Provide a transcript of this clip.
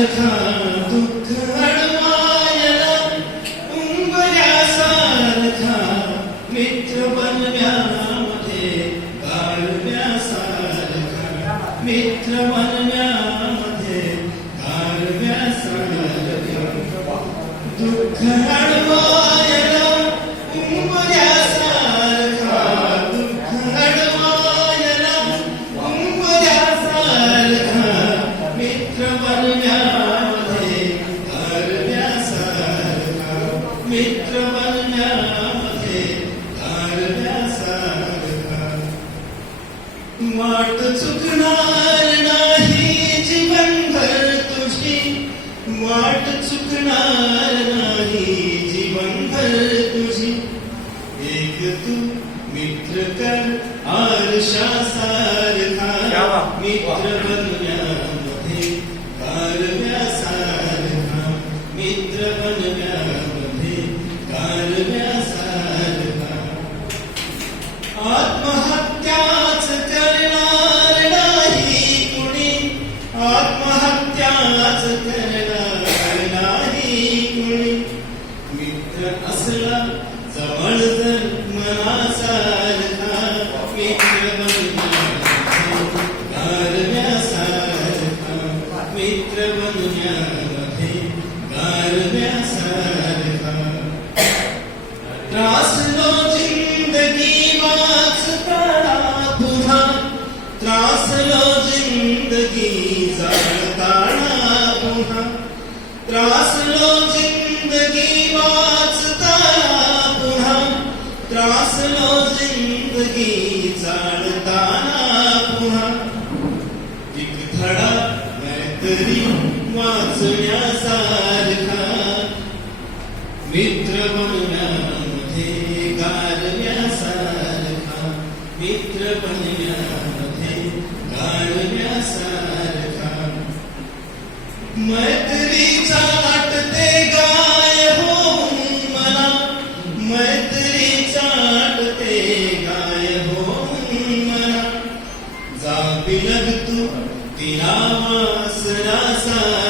सारखा दुःख अडवायला उंबऱ्यासारखा मित्र बनण्यामध्ये गारव्यासारखा मित्र बनण्यामध्ये गारव्यासारखा दुःख अडवायला उंबऱ्यासारखा दुःख अडवायला उंबऱ्यासारखा मित्र बनण्यामध्ये गारव्यासारखा मित्र बनण्यामध्ये गारव्यासारखा वाट चुकणार नाही जीवनभर तुझी वाट चुकणार नाही जीवनभर तुझी एक तू मित्र कर आरशासारखा मित्र बनण्यामध्ये गारव्यासारखा मित्र बनण्यामध्ये गारव्यासारखा आत्महत्याच करणार नाही कुणी आत्महत्याच करणार नाही कुणी मित्र असला जवळ जर मनासारखा मित्र बनण्यामध्ये गारव्यासारखा मित्र बनण्यामध्ये गारव्यासारखा त्रासलो जिंदगी वाचताना पुन्हा त्रासलो जिंदगी जाळताना पुन्हा त्रासलो जिंदगी वाचताना पुन्हा त्रासलो जिंदगी जाळताना पुन्हा एक धडा नाहीतरी वाचण्यासारखा मित्र बनण्यामध्ये गारव्यासारखा मित्र बनण्यामध्ये गारव्यासारखा मैत्रीचा वाटते गाय होऊन मला मैत्रीचा वाटते गाय होऊन मला जा बिलग तू तिला वासरासारखा